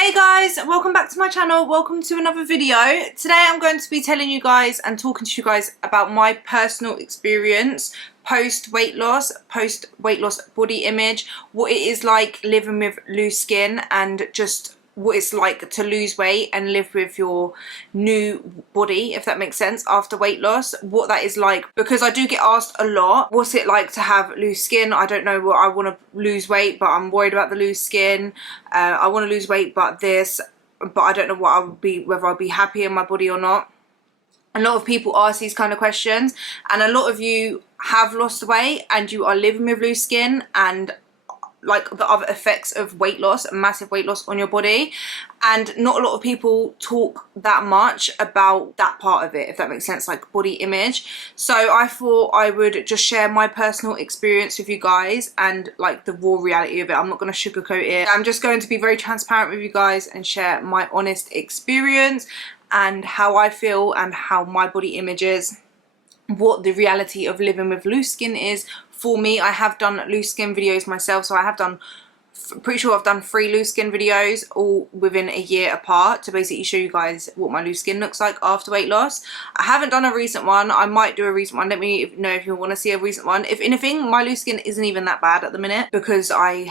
Hey guys, welcome back to my channel. Welcome to another video. Today I'm going to be telling you guys and talking to you guys about my personal experience post weight loss body image, what it is like living with loose skin, and just what it's like to lose weight and live with your new body, if that makes sense, after weight loss, what that is like. Because I do get asked a lot, what's it like to have loose skin? I don't know what I want to lose weight, but I'm worried about the loose skin. I want to lose weight, but I don't know what I would be, whether I'll be happy in my body or not. A lot of people ask these kind of questions, and a lot of you have lost weight and you are living with loose skin and like the other effects of weight loss, massive weight loss on your body, and not a lot of people talk that much about that part of it, if that makes sense, like body image. So I thought I would just share my personal experience with you guys and like the raw reality of it. I'm not going to sugarcoat it. I'm just going to be very transparent with you guys and share my honest experience and how I feel and how my body image is, what the reality of living with loose skin is for me. I have done loose skin videos myself, so I have done, pretty sure I've done 3 loose skin videos all within a year apart to basically show you guys what my loose skin looks like after weight loss. I haven't done a recent one. I might do a recent one. Let me know if you want to see a recent one. If anything, my loose skin isn't even that bad at the minute because I'm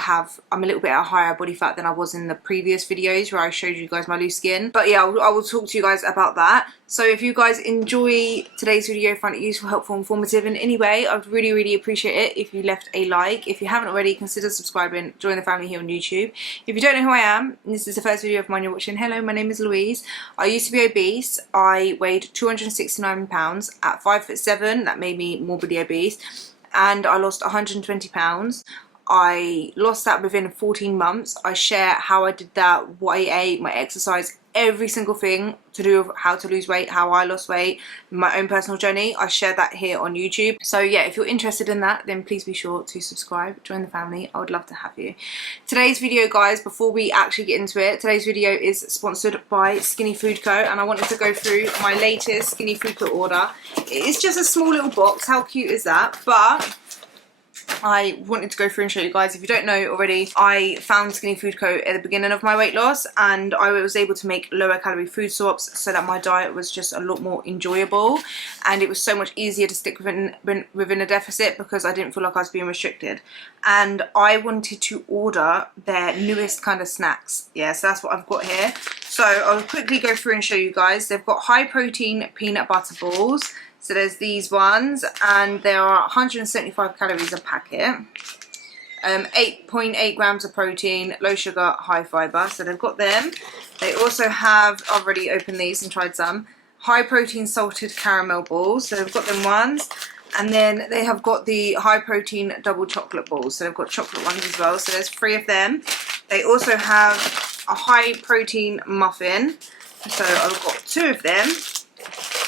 a little bit higher body fat than I was in the previous videos where I showed you guys my loose skin. But yeah, I will talk to you guys about that. So if you guys enjoy today's video, find it useful, helpful, informative in any way, I'd really appreciate it if you left a like. If you haven't already, consider subscribing, join the family here on YouTube. If you don't know who I am, and this is the first video of mine you're watching, hello, my name is Louise. I used to be obese. I weighed 269 pounds at 5'7". That made me morbidly obese, and I lost 120 pounds. I lost that within 14 months. I share how I did that, what I ate, my exercise, every single thing to do with how to lose weight, how I lost weight, my own personal journey. I share that here on YouTube. So yeah, if you're interested in that, then please be sure to subscribe, join the family. I would love to have you. Today's video, guys, before we actually get into it, today's video is sponsored by Skinny Food Co, and I wanted to go through my latest Skinny Food Co order. It's just a small little box. How cute is that? But I wanted to go through and show you guys. If you don't know already, I found Skinny Food Co at the beginning of my weight loss, and I was able to make lower calorie food swaps so that my diet was just a lot more enjoyable, and it was so much easier to stick within a deficit because I didn't feel like I was being restricted. And I wanted to order their newest kind of snacks. Yeah, so that's what I've got here. So I'll quickly go through and show you guys. They've got high protein peanut butter balls. So there's these ones, and there are 175 calories a packet, 8.8 grams of protein, low sugar, high fibre. So they've got them. They also have, I've already opened these and tried some, high protein salted caramel balls. So they've got them ones. And then they have got the high protein double chocolate balls. So they've got chocolate ones as well. So there's 3 of them. They also have a high protein muffin. So I've got 2 of them.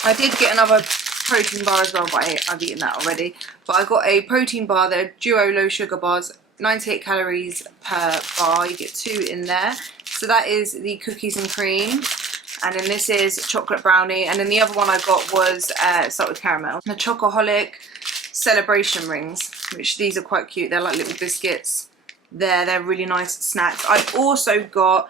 I did get another protein bar as well, but I've eaten that already. But I got a protein bar. They're duo low sugar bars, 98 calories per bar. You get 2 in there. So that is the cookies and cream, and then this is chocolate brownie, and then the other one I got was salted caramel. The Chocoholic celebration rings, which these are quite cute. They're like little biscuits. They're really nice snacks. I also got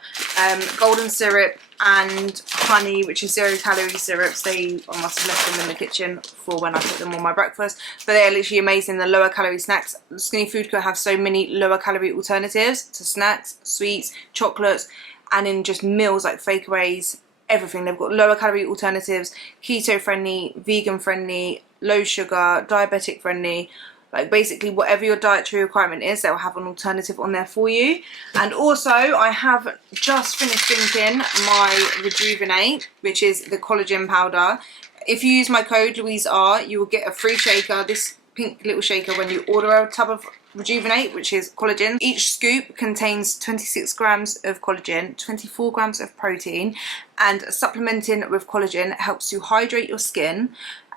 golden syrup and honey, which is 0 calorie syrups. I must have left them in the kitchen for when I put them on my breakfast, but they're literally amazing. The lower calorie snacks. Skinny Food Co have so many lower calorie alternatives to snacks, sweets, chocolates, and in just meals like fakeaways, everything. They've got lower calorie alternatives, keto friendly, vegan friendly, low sugar, diabetic friendly. Like basically whatever your dietary requirement is, they'll have an alternative on there for you. And also I have just finished drinking my Rejuvenate, which is the collagen powder. If you use my code LouiseR, you will get a free shaker, this pink little shaker, when you order a tub of Rejuvenate, which is collagen. Each scoop contains 26 grams of collagen, 24 grams of protein, and supplementing with collagen helps to hydrate your skin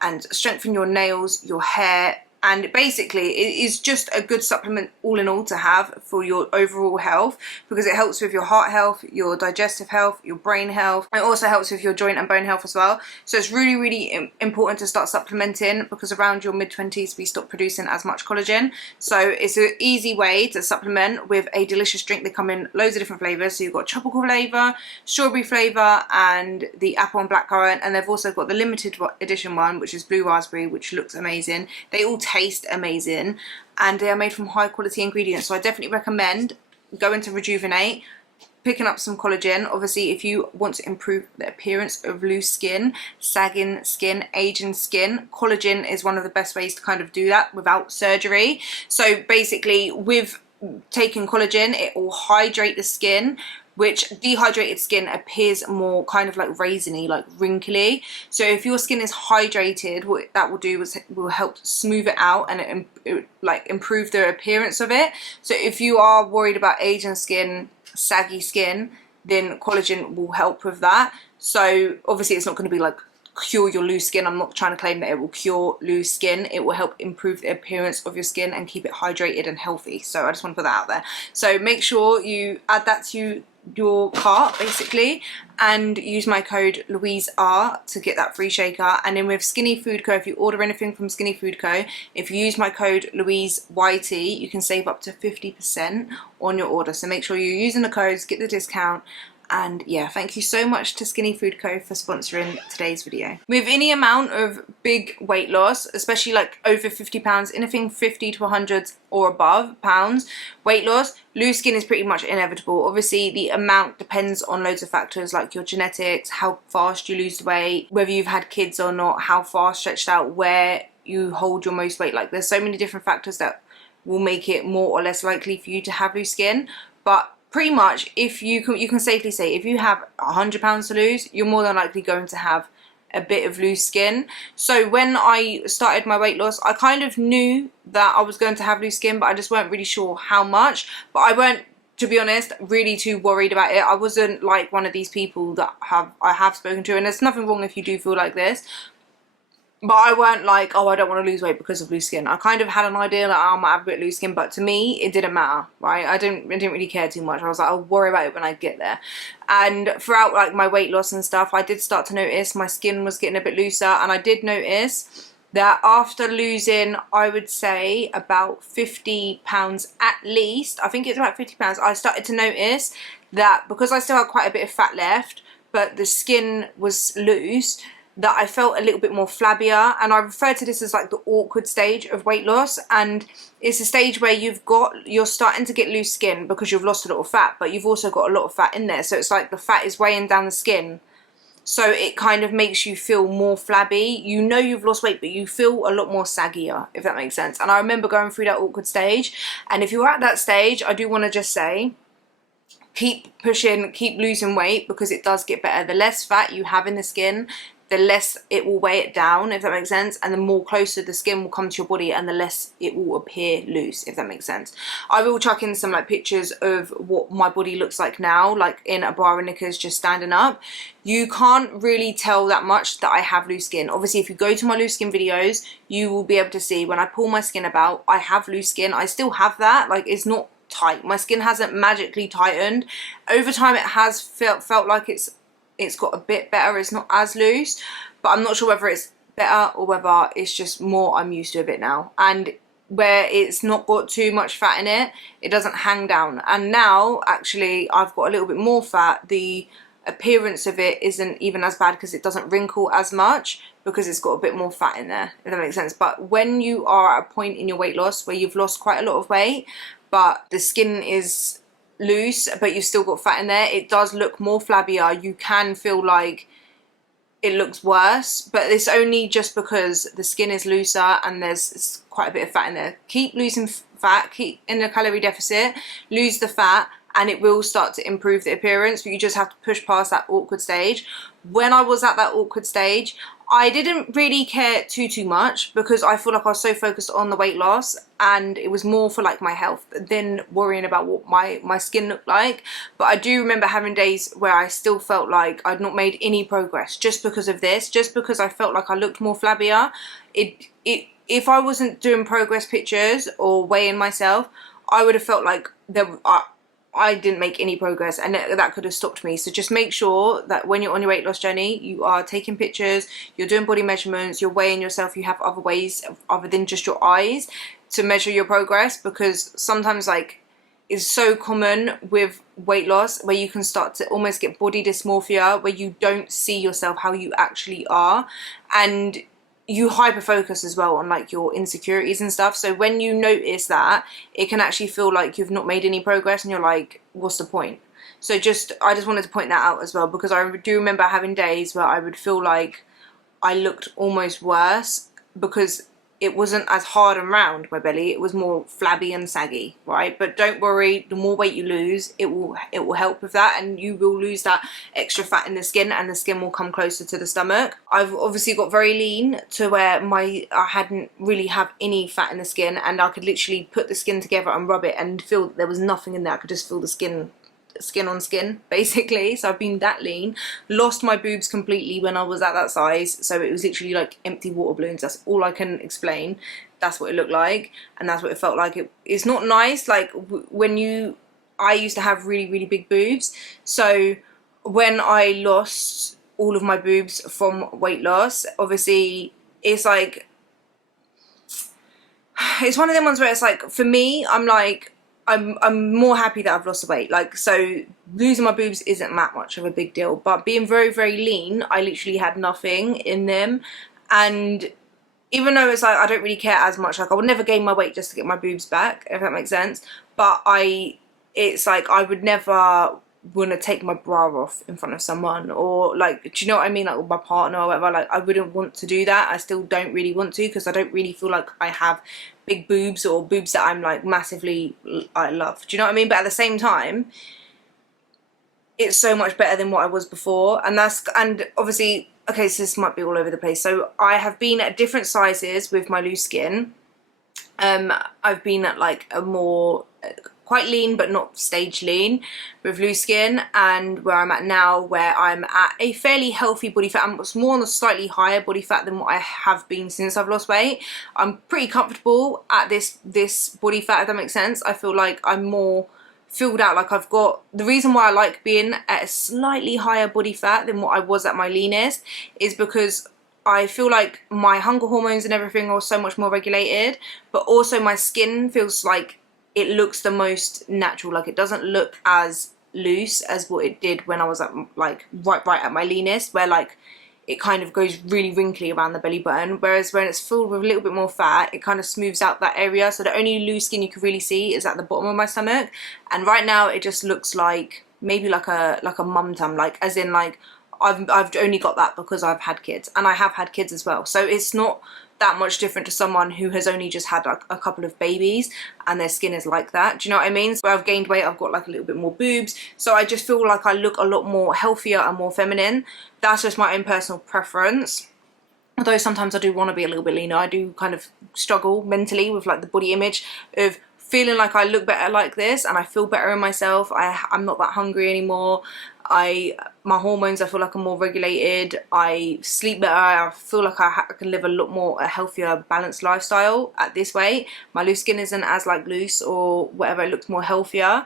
and strengthen your nails, your hair, and basically it is just a good supplement all in all to have for your overall health, because it helps with your heart health, your digestive health, your brain health. It also helps with your joint and bone health as well. So it's really, really important to start supplementing, because around your mid-20s we stop producing as much collagen. So it's an easy way to supplement with a delicious drink. They come in loads of different flavors. So you've got tropical flavor, strawberry flavor, and the apple and blackcurrant, and they've also got the limited edition one, which is blue raspberry, which looks amazing. They all taste amazing, and they are made from high quality ingredients. So I definitely recommend going to Rejuvenate, picking up some collagen. Obviously, if you want to improve the appearance of loose skin, sagging skin, aging skin, collagen is one of the best ways to kind of do that without surgery. So basically, with taking collagen, it will hydrate the skin, which dehydrated skin appears more kind of like raisiny, like wrinkly. So if your skin is hydrated, what that will do is will help smooth it out, and it like improve the appearance of it. So if you are worried about aging skin, saggy skin, then collagen will help with that. So obviously it's not going to be like cure your loose skin. I'm not trying to claim that it will cure loose skin. It will help improve the appearance of your skin and keep it hydrated and healthy. So I just want to put that out there. So make sure you add that to your cart basically, and use my code LouiseR to get that free shaker. And then with Skinny Food Co, if you order anything from Skinny Food Co, if you use my code LouiseYT, you can save up to 50% on your order. So make sure you're using the codes, get the discount. And yeah, thank you so much to Skinny Food Co for sponsoring today's video. With any amount of big weight loss, especially like over 50 pounds, anything 50 to 100 or above pounds weight loss, loose skin is pretty much inevitable. Obviously the amount depends on loads of factors like your genetics, how fast you lose the weight, whether you've had kids or not, how far stretched out, where you hold your most weight. Like there's so many different factors that will make it more or less likely for you to have loose skin. But pretty much, if you can safely say, if you have 100 pounds to lose, you're more than likely going to have a bit of loose skin. So when I started my weight loss, I kind of knew that I was going to have loose skin, but I just weren't really sure how much. But I weren't, to be honest, really too worried about it. I wasn't like one of these people that I have spoken to, and there's nothing wrong if you do feel like this, but I weren't like, oh, I don't want to lose weight because of loose skin. I kind of had an idea like, oh, I might have a bit of loose skin, but to me, it didn't matter, right? I didn't really care too much. I was like, I'll worry about it when I get there. And throughout like my weight loss and stuff, I did start to notice my skin was getting a bit looser, and I did notice that after losing, I would say about 50 pounds at least, I think it's about 50 pounds, I started to notice that because I still had quite a bit of fat left, but the skin was loose, that I felt a little bit more flabbier. And I refer to this as like the awkward stage of weight loss, and it's a stage where you're starting to get loose skin because you've lost a lot of fat, but you've also got a lot of fat in there, so it's like the fat is weighing down the skin, so it kind of makes you feel more flabby. You know you've lost weight, but you feel a lot more saggier, if that makes sense. And I remember going through that awkward stage, and if you're at that stage, I do want to just say, keep pushing, keep losing weight, because it does get better. The less fat you have in the skin, the less it will weigh it down, if that makes sense, and the more closer the skin will come to your body, and the less it will appear loose, if that makes sense. I will chuck in some like pictures of what my body looks like now, like in a bra and knickers, just standing up. You can't really tell that much that I have loose skin. Obviously, if you go to my loose skin videos, you will be able to see when I pull my skin about, I have loose skin. I still have that, like it's not tight. My skin hasn't magically tightened. Over time, it has felt like it's got a bit better. It's not as loose, but I'm not sure whether it's better or whether it's just more I'm used to a bit now. And where it's not got too much fat in it, it doesn't hang down. And now actually I've got a little bit more fat, the appearance of it isn't even as bad because it doesn't wrinkle as much, because it's got a bit more fat in there, if that makes sense. But when you are at a point in your weight loss where you've lost quite a lot of weight, but the skin is loose, but you've still got fat in there, it does look more flabbier. You can feel like it looks worse, but it's only just because the skin is looser and there's quite a bit of fat in there. Keep losing fat, keep in a calorie deficit, lose the fat, and it will start to improve the appearance, but you just have to push past that awkward stage. When I was at that awkward stage, I didn't really care too much, because I feel like I was so focused on the weight loss, and it was more for like my health than worrying about what my skin looked like. But I do remember having days where I still felt like I'd not made any progress just because of this, just because I felt like I looked more flabbier. It if I wasn't doing progress pictures or weighing myself, I would have felt like I didn't make any progress, and that could have stopped me. So just make sure that when you're on your weight loss journey, you are taking pictures, you're doing body measurements, you're weighing yourself. You have other ways other than just your eyes to measure your progress, because sometimes, like, it's so common with weight loss where you can start to almost get body dysmorphia, where you don't see yourself how you actually are, and you hyper focus as well on like your insecurities and stuff. So when you notice that, it can actually feel like you've not made any progress and you're like, what's the point? So I just wanted to point that out as well, because I do remember having days where I would feel like I looked almost worse because it wasn't as hard and round, my belly, it was more flabby and saggy, right? But don't worry, the more weight you lose, it will help with that, and you will lose that extra fat in the skin, and the skin will come closer to the stomach. I've obviously got very lean to where I hadn't really have any fat in the skin, and I could literally put the skin together and rub it and feel there was nothing in there. I could just feel the skin on skin, basically. So I've been that lean. Lost my boobs completely when I was at that size, so it was literally like empty water balloons. That's all I can explain. That's what it looked like, and that's what it felt like. It's not nice. Like I used to have really, really big boobs, so when I lost all of my boobs from weight loss, obviously it's like, it's one of them ones where it's like, for me, I'm more happy that I've lost the weight. Like, so losing my boobs isn't that much of a big deal, but being very, very lean, I literally had nothing in them. And even though it's like I don't really care as much, like I would never gain my weight just to get my boobs back, if that makes sense, but it's like I would never want to take my bra off in front of someone, or like, do you know what I mean, like with my partner or whatever. Like, I wouldn't want to do that. I still don't really want to, because I don't really feel like I have big boobs, or boobs that I'm like massively, I love, do you know what I mean? But at the same time, it's so much better than what I was before. And obviously, okay, so this might be all over the place. So I have been at different sizes with my loose skin. I've been at like a more quite lean but not stage lean with loose skin, and where I'm at now, where I'm at a fairly healthy body fat. I'm more on a slightly higher body fat than what I have been since I've lost weight. I'm pretty comfortable at this body fat, if that makes sense. I feel like I'm more filled out. Like, I've got, the reason why I like being at a slightly higher body fat than what I was at my leanest is because I feel like my hunger hormones and everything are so much more regulated, but also my skin feels like it looks the most natural. Like, it doesn't look as loose as what it did when I was at like right at my leanest, where like it kind of goes really wrinkly around the belly button, whereas when it's filled with a little bit more fat, it kind of smooths out that area. So the only loose skin you can really see is at the bottom of my stomach, and right now it just looks like maybe like a mum tum, like, as in like I've only got that because I've had kids, and I have had kids as well. So it's not that much different to someone who has only just had like a couple of babies and their skin is like that. Do you know what I mean? So where I've gained weight, I've got like a little bit more boobs, so I just feel like I look a lot more healthier and more feminine. That's just my own personal preference. Although sometimes I do want to be a little bit leaner. I do kind of struggle mentally with like the body image of feeling like I look better like this, and I feel better in myself. I'm not that hungry anymore. My hormones, I feel like, are more regulated. I sleep better. I feel like I can live a lot more a healthier, balanced lifestyle at this weight. My loose skin isn't as like loose or whatever. It looks more healthier.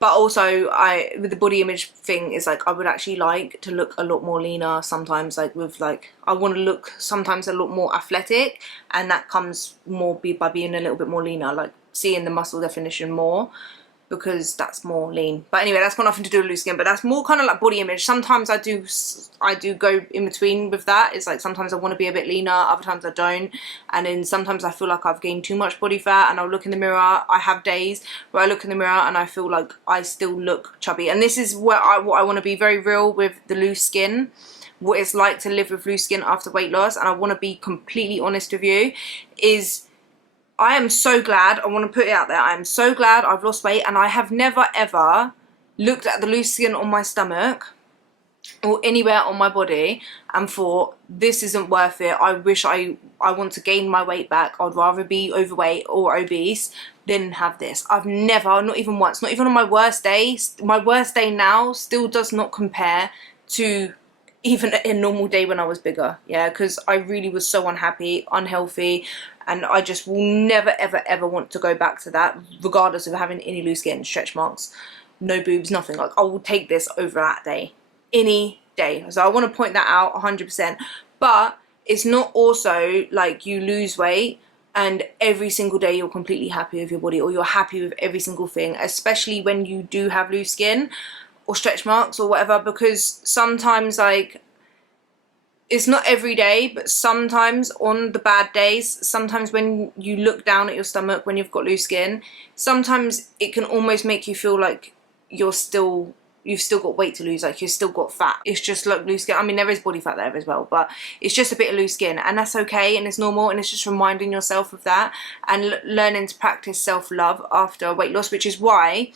But also, with the body image thing, is like I would actually like to look a lot more leaner sometimes. Like, with like, I want to look sometimes a lot more athletic, and that comes more by being a little bit more leaner, like seeing the muscle definition more, because that's more lean. But anyway, that's got nothing to do with loose skin, but that's more kind of like body image. Sometimes I do go in between with that. It's like sometimes I want to be a bit leaner, other times I don't, and then sometimes I feel like I've gained too much body fat, and I'll look in the mirror. I have days where I look in the mirror and I feel like I still look chubby, and this is where what I want to be very real with the loose skin, what it's like to live with loose skin after weight loss. And I want to be completely honest with you, is I am so glad, I want to put it out there, I am so glad I've lost weight, and I have never ever looked at the loose skin on my stomach or anywhere on my body and thought, this isn't worth it. I wish I want to gain my weight back. I'd rather be overweight or obese than have this. I've never, not even once, not even on my worst day. My worst day now still does not compare to even a normal day when I was bigger, yeah, because I really was so unhappy, unhealthy, and I just will never ever ever want to go back to that, regardless of having any loose skin, stretch marks, no boobs, nothing. Like, I will take this over that day, any day. So I want to point that out 100%. But it's not also like you lose weight and every single day you're completely happy with your body, or you're happy with every single thing, especially when you do have loose skin or stretch marks or whatever, because sometimes, like, it's not every day, but sometimes on the bad days, sometimes when you look down at your stomach when you've got loose skin, sometimes it can almost make you feel like you've still got weight to lose, like you've still got fat. It's just like loose skin. I mean, there is body fat there as well, but it's just a bit of loose skin, and that's okay, and it's normal, and it's just reminding yourself of that and learning to practice self-love after weight loss, which is why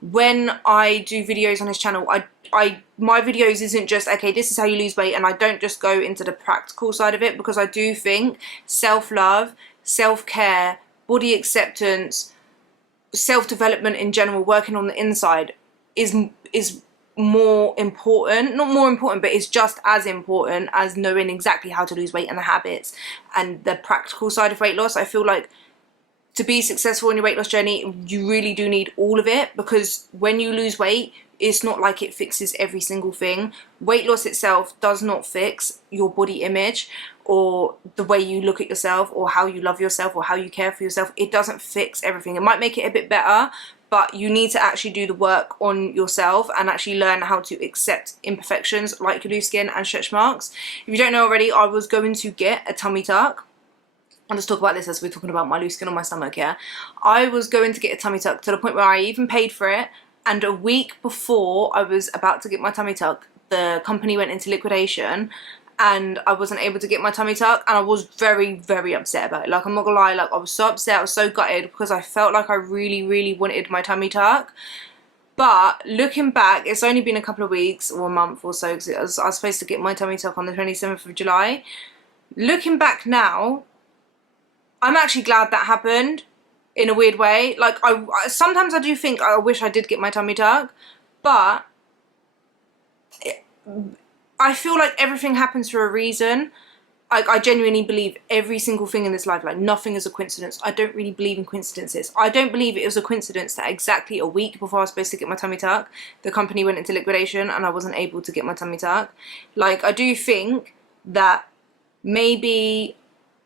when I do videos on this channel, my videos isn't just, okay, this is how you lose weight, and I don't just go into the practical side of it, because I do think self-love, self-care, body acceptance, self-development in general, working on the inside is more important, not more important, but it's just as important as knowing exactly how to lose weight and the habits and the practical side of weight loss. I feel like to be successful in your weight loss journey, you really do need all of it, because when you lose weight, it's not like it fixes every single thing. Weight loss itself does not fix your body image or the way you look at yourself or how you love yourself or how you care for yourself. It doesn't fix everything. It might make it a bit better, but you need to actually do the work on yourself and actually learn how to accept imperfections like your loose skin and stretch marks. If you don't know already, I was going to get a tummy tuck. I'll just talk about this as we're talking about my loose skin on my stomach, yeah. I was going to get a tummy tuck to the point where I even paid for it, and a week before I was about to get my tummy tuck, the company went into liquidation and I wasn't able to get my tummy tuck, and I was very, very upset about it. Like, I'm not gonna lie, like, I was so upset, I was so gutted, because I felt like I really, really wanted my tummy tuck. But looking back, it's only been a couple of weeks or a month or so, because I was supposed to get my tummy tuck on the 27th of July. Looking back now, I'm actually glad that happened, in a weird way. Like, sometimes I do think I wish I did get my tummy tuck, but I feel like everything happens for a reason. Like, I genuinely believe every single thing in this life, like, nothing is a coincidence. I don't really believe in coincidences. I don't believe it was a coincidence that exactly a week before I was supposed to get my tummy tuck, the company went into liquidation and I wasn't able to get my tummy tuck. Like, I do think that maybe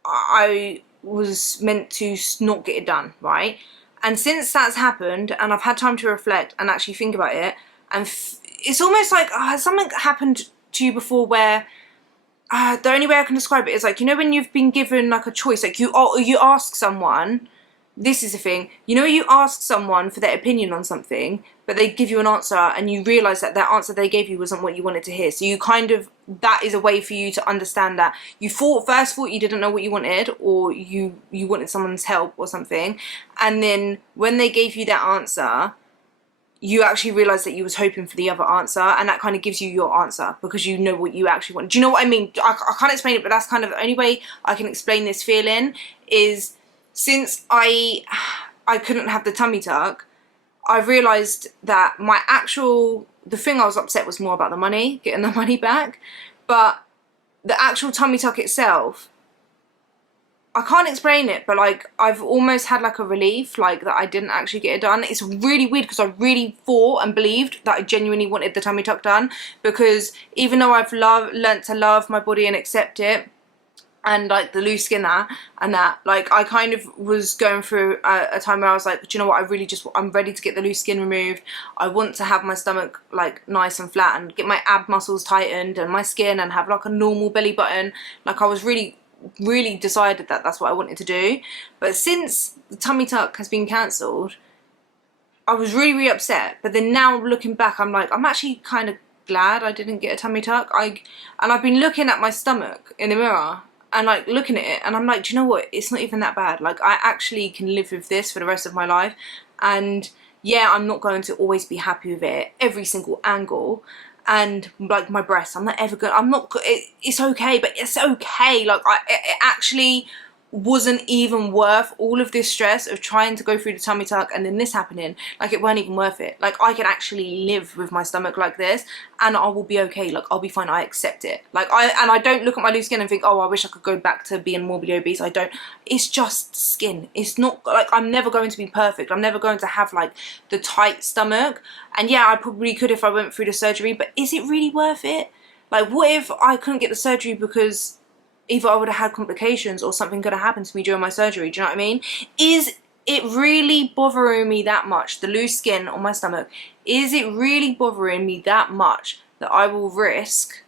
I was meant to not get it done, right? And since that's happened and I've had time to reflect and actually think about it, and it's almost like something happened to you before where the only way I can describe it is, like, you know, when you've been given like a choice, like you ask someone, this is the thing, you know, you ask someone for their opinion on something, but they give you an answer and you realise that that answer they gave you wasn't what you wanted to hear. So you kind of, that is a way for you to understand that you first thought you didn't know what you wanted, or you wanted someone's help or something, and then when they gave you that answer, you actually realise that you was hoping for the other answer, and that kind of gives you your answer because you know what you actually want. Do you know what I mean? I can't explain it, but that's kind of the only way I can explain this feeling. Is since I couldn't have the tummy tuck, I realised that the thing I was upset was more about the money, getting the money back, but the actual tummy tuck itself, I can't explain it, but like, I've almost had like a relief, like, that I didn't actually get it done. It's really weird because I really thought and believed that I genuinely wanted the tummy tuck done, because even though I've learnt to love my body and accept it, and like the loose skin and that, like, I kind of was going through a time where I was like, do you know what, I'm ready to get the loose skin removed. I want to have my stomach like nice and flat and get my ab muscles tightened and my skin and have like a normal belly button. Like, I was really decided that that's what I wanted to do. But since the tummy tuck has been cancelled, I was really upset. But then now looking back, I'm like, I'm actually kind of glad I didn't get a tummy tuck. And I've been looking at my stomach in the mirror and like looking at it, and I'm like, do you know what, it's not even that bad. Like, I actually can live with this for the rest of my life. And yeah, I'm not going to always be happy with it every single angle. And like my breasts, it's okay, but it's okay. Like, it actually wasn't even worth all of this stress of trying to go through the tummy tuck and then this happening. Like, it weren't even worth it. Like, I can actually live with my stomach like this and I will be okay. Like, I'll be fine. I accept it. Like, I don't look at my loose skin and think, oh, I wish I could go back to being morbidly obese. I don't. It's just skin. It's not like, I'm never going to be perfect. I'm never going to have like the tight stomach. And yeah, I probably could if I went through the surgery, but is it really worth it? Like, what if I couldn't get the surgery because either I would have had complications or something could have happened to me during my surgery? Do you know what I mean? Is it really bothering me that much, the loose skin on my stomach? Is it really bothering me that much that I will risk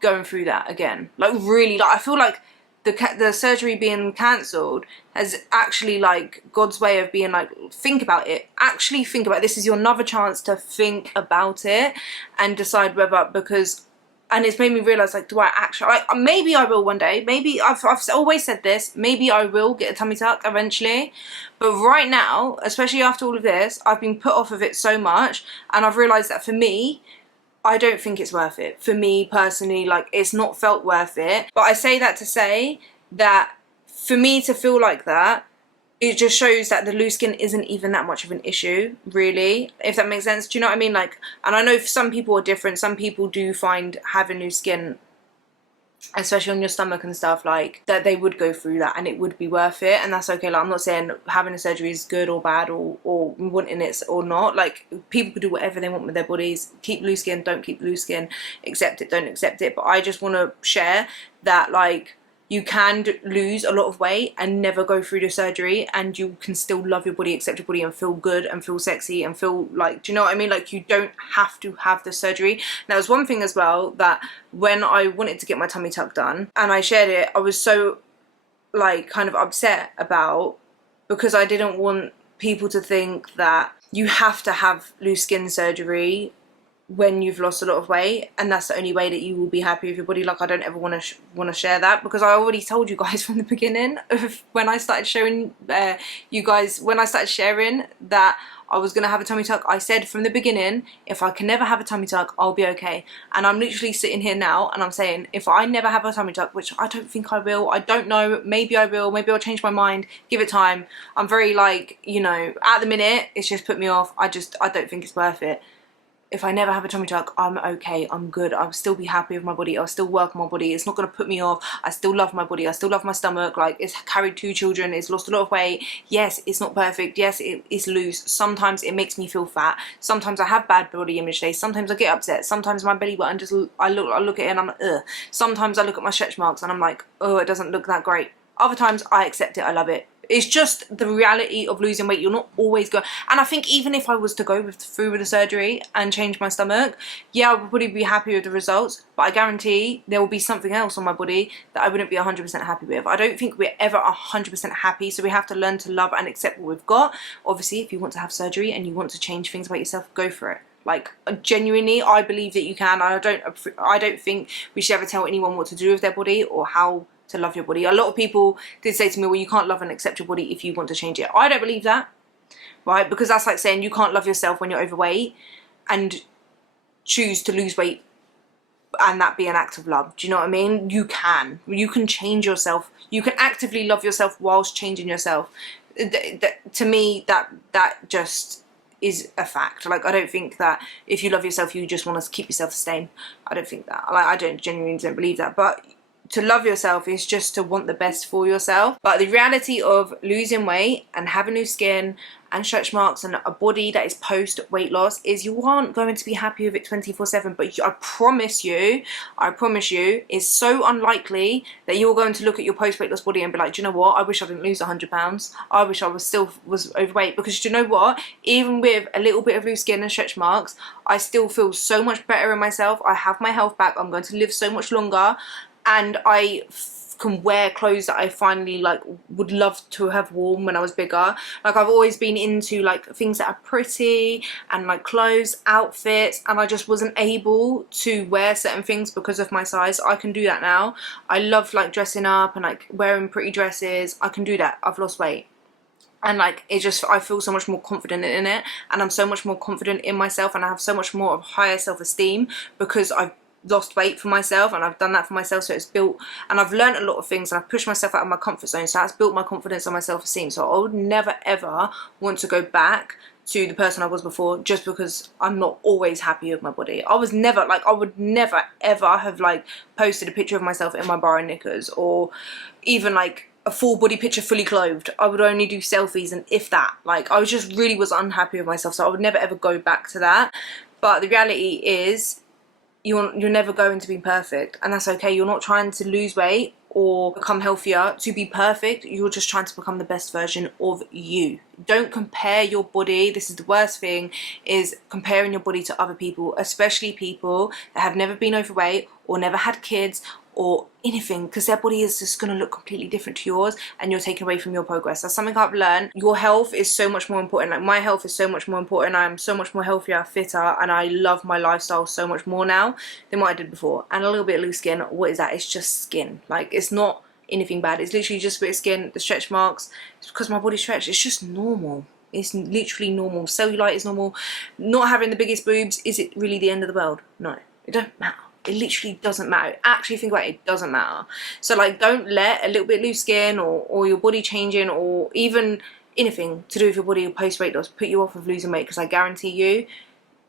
going through that again? Like, really, like, I feel like the surgery being cancelled has actually, like, God's way of being like, think about it. Actually think about it. This is your another chance to think about it and decide whether, because, and it's made me realise, like, do I actually, like, maybe I will one day. Maybe, I've always said this, maybe I will get a tummy tuck eventually. But right now, especially after all of this, I've been put off of it so much, and I've realised that for me, I don't think it's worth it. For me personally, like, it's not felt worth it. But I say that to say that for me to feel like that, it just shows that the loose skin isn't even that much of an issue, really, if that makes sense. Do you know what I mean? Like, and I know some people are different. Some people do find having loose skin, especially on your stomach and stuff, like, that they would go through that and it would be worth it, and that's okay. Like, I'm not saying having a surgery is good or bad, or wanting it or not. Like, people can do whatever they want with their bodies. Keep loose skin, don't keep loose skin, accept it, don't accept it. But I just want to share that, like, you can lose a lot of weight and never go through the surgery, and you can still love your body, accept your body, and feel good and feel sexy and feel like, do you know what I mean? Like, you don't have to have the surgery. Now, there's one thing as well, that when I wanted to get my tummy tuck done and I shared it, I was so, like, kind of upset about, because I didn't want people to think that you have to have loose skin surgery when you've lost a lot of weight and that's the only way that you will be happy with your body. Like, I don't ever want to share that, because I already told you guys from the beginning of when I started showing you guys, when I started sharing that I was gonna have a tummy tuck, I said from the beginning, if I can never have a tummy tuck, I'll be okay. And I'm literally sitting here now and I'm saying, if I never have a tummy tuck, which I don't think I will, I don't know, maybe I will, maybe I'll change my mind, give it time. I'm very, like, you know, at the minute it's just put me off. I don't think it's worth it. If I never have a tummy tuck, I'm okay, I'm good. I'll still be happy with my body. I'll still work on my body. It's not going to put me off. I still love my body. I still love my stomach. Like, it's carried 2 children. It's lost a lot of weight. Yes, it's not perfect. Yes, it's loose. Sometimes it makes me feel fat. Sometimes I have bad body image days. Sometimes I get upset. Sometimes my belly button just, I look at it and I'm like, ugh. Sometimes I look at my stretch marks and I'm like, oh, it doesn't look that great. Other times I accept it. I love it. It's just the reality of losing weight. You're not always going, and I think even if I was to go through with the surgery and change my stomach, yeah, I would probably be happy with the results, but I guarantee there will be something else on my body that I wouldn't be 100% happy with. I don't think we're ever 100% happy, so we have to learn to love and accept what we've got. Obviously, if you want to have surgery and you want to change things about yourself, go for it. Like, genuinely, I believe that you can. I don't think we should ever tell anyone what to do with their body or how to love your body. A lot of people did say to me, well, you can't love and accept your body if you want to change it. I don't believe that, right? Because that's like saying you can't love yourself when you're overweight and choose to lose weight and that be an act of love. Do you know what I mean? You can change yourself. You can actively love yourself whilst changing yourself. To me, that just is a fact. Like, I don't think that if you love yourself, you just want to keep yourself the same. I don't think that. Like, I genuinely don't believe that. But to love yourself is just to want the best for yourself. But the reality of losing weight and having new skin and stretch marks and a body that is post weight loss is you aren't going to be happy with it 24/7. But I promise you, it's so unlikely that you're going to look at your post weight loss body and be like, do you know what? I wish I didn't lose 100 pounds. I wish I was overweight. Because do you know what? Even with a little bit of loose skin and stretch marks, I still feel so much better in myself. I have my health back. I'm going to live so much longer. And I can wear clothes that I finally, like, would love to have worn when I was bigger. Like, I've always been into, like, things that are pretty and, like, clothes, outfits, and I just wasn't able to wear certain things because of my size. I can do that now. I love, like, dressing up and, like, wearing pretty dresses. I can do that. I've lost weight. And, like, it just, I feel so much more confident in it, and I'm so much more confident in myself, and I have so much more of higher self-esteem because I've lost weight for myself, and I've done that for myself, so it's built, and I've learned a lot of things, and I've pushed myself out of my comfort zone, so that's built my confidence and my self-esteem. So I would never ever want to go back to the person I was before just because I'm not always happy with my body. I would never ever have like posted a picture of myself in my bra and knickers, or even like a full body picture fully clothed. I would only do selfies, and if that, like, I really was unhappy with myself, so I would never ever go back to that. But the reality is you're never going to be perfect, and that's okay. You're not trying to lose weight or become healthier to be perfect. You're just trying to become the best version of you. Don't compare your body. This is the worst thing, is comparing your body to other people, especially people that have never been overweight or never had kids or anything, because their body is just going to look completely different to yours, and you're taken away from your progress. That's something I've learned. Your health is so much more important. Like, my health is so much more important. I'm so much more healthier, fitter, and I love my lifestyle so much more now than what I did before. And a little bit of loose skin, what is that? It's just skin. Like, it's not anything bad. It's literally just a bit of skin. The stretch marks, it's because my body stretched. It's just normal. It's literally normal. Cellulite is normal. Not having the biggest boobs, is it really the end of the world? No, it don't matter. It literally doesn't matter. Actually, think about it, it doesn't matter. So, like, don't let a little bit loose skin or your body changing, or even anything to do with your body or post weight loss put you off of losing weight, because I guarantee you,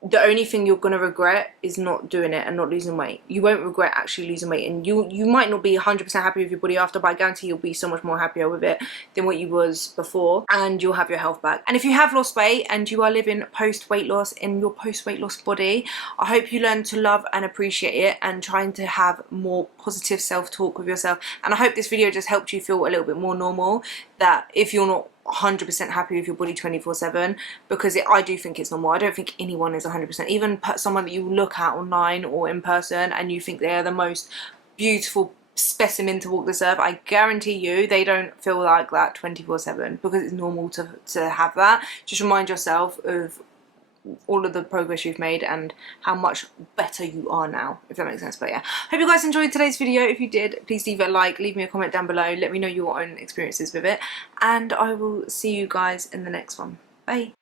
the only thing you're going to regret is not doing it and not losing weight. You won't regret actually losing weight, and you might not be 100% happy with your body after, but I guarantee you'll be so much more happier with it than what you was before, and you'll have your health back. And if you have lost weight and you are living post weight loss in your post weight loss body, I hope you learn to love and appreciate it, and trying to have more positive self-talk with yourself. And I hope this video just helped you feel a little bit more normal, that if you're not 100% happy with your body 24/7, because I do think it's normal. I don't think anyone is 100%. Even someone that you look at online or in person and you think they are the most beautiful specimen to walk this earth, I guarantee you they don't feel like that 24/7, because it's normal to have that. Just remind yourself of all of the progress you've made and how much better you are now, if that makes sense. But yeah, hope you guys enjoyed today's video. If you did, please leave it a like, leave me a comment down below, let me know your own experiences with it, and I will see you guys in the next one. Bye.